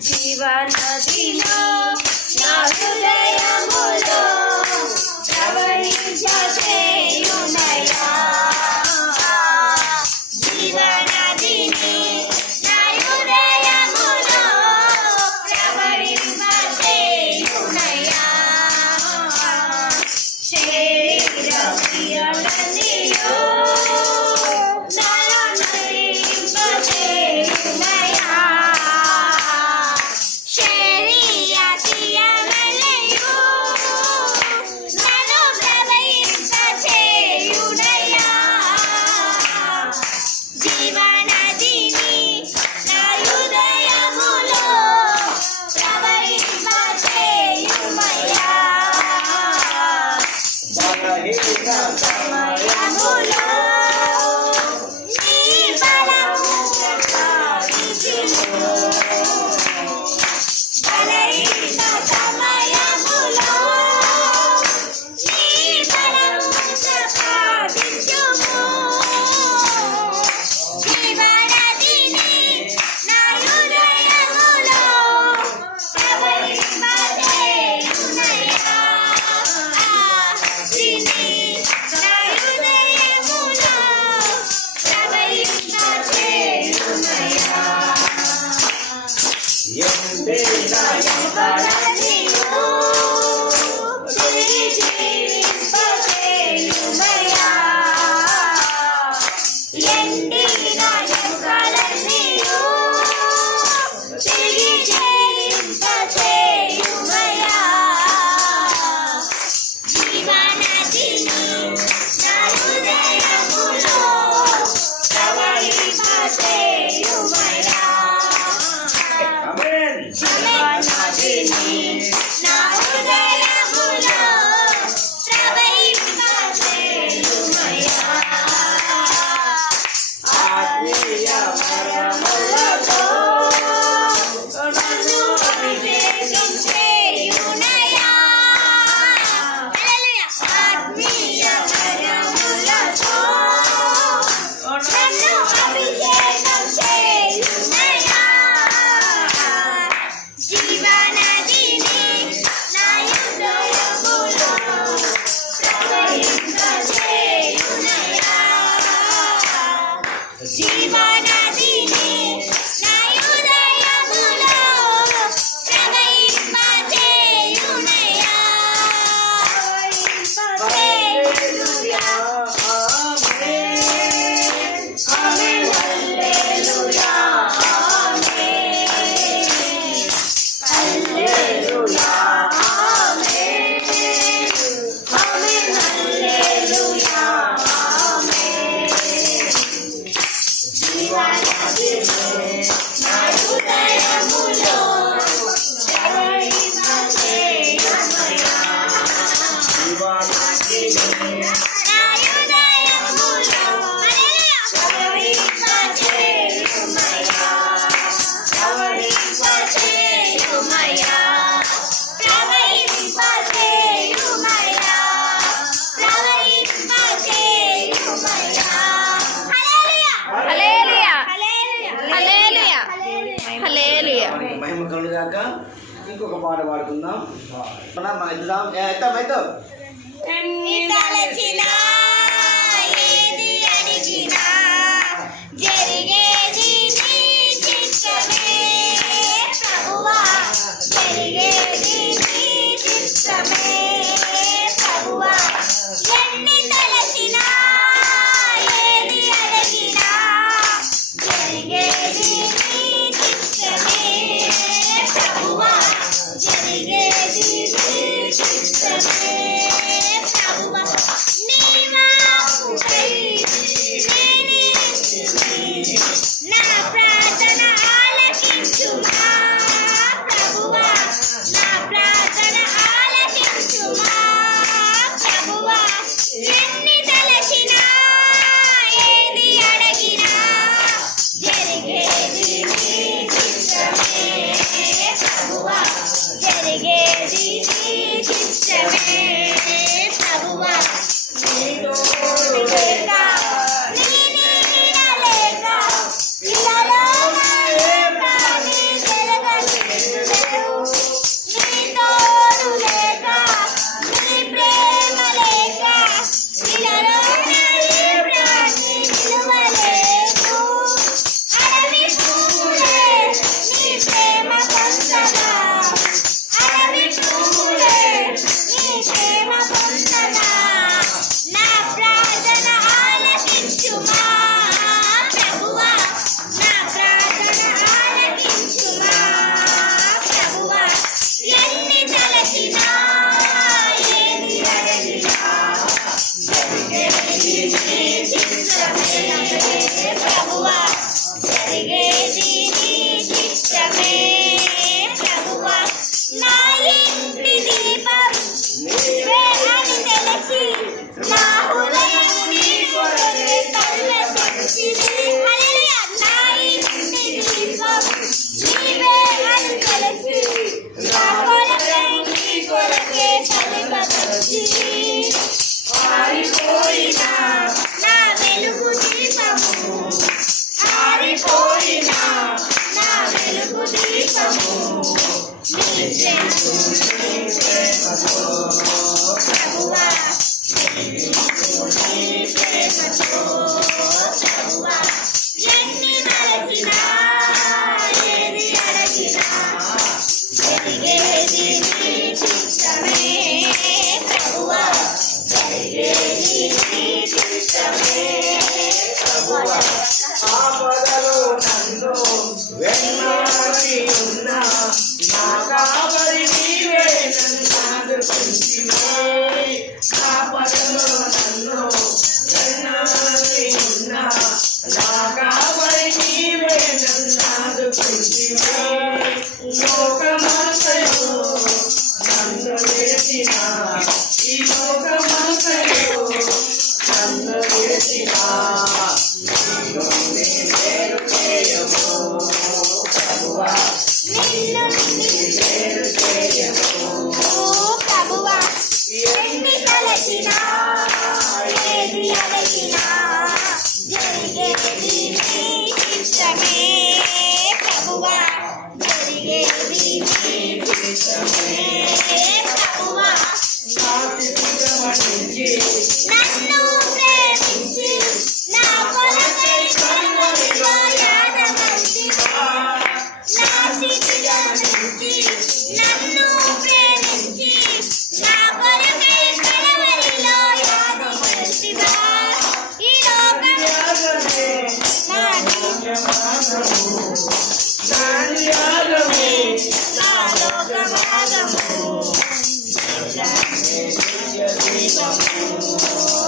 జీవనదిలో నా హృదయములో ప్రవహింపచేయునయా జీవనదిని నా హృదయములో ప్రవహింపచేయునయా శరీర ప్రియమనియో ఇంకొక పాట పాడుకుందాం. మనం ఇద్దాం ఎత్తాం ప్రభువా ప్రేమతో ప్రభువా ఎన్ని మరచినా ఏది అడగినా జరిగేది నీ చిత్తమే ప్రభువా జరిగేది నీ చిత్తమే ప్రభువా ఆపదలో నన్ను వెన్నాడి ఉన్నా నా కాపరి నీవే నన్ను ఆదుకుంటివే. ఆపదలో నన్ను వెన్నాడి ఉన్నా నా కాపరి నీవే నన్ను ఆదుకుంటివే. లోకమంతయు నన్ను విడిచిన ఈ లోకమంతయు నన్ను విడిచిన నిన్ను వేరు చేయము ప్రభువా నిన్ను వేరు చేయము. ప్రభువా ఎన్ని తలచినా ఏది అడగినా జరిగేది నీ చిత్తమే ప్రభువా జరిగేది నీ చిత్తమే ప్రభువా నాటికి గమనించి నన్ను ప్రేమించి నా కొరకై కరుణలో యాదవంతివా నా స్థితి గమనించి నన్ను ప్రేమించి నా కొరకై కలవరిలో యాదవంతివా ఈ లోకం యాగమే నా లోకమాగము దాని యాగమే నా లోకమాగము దీపము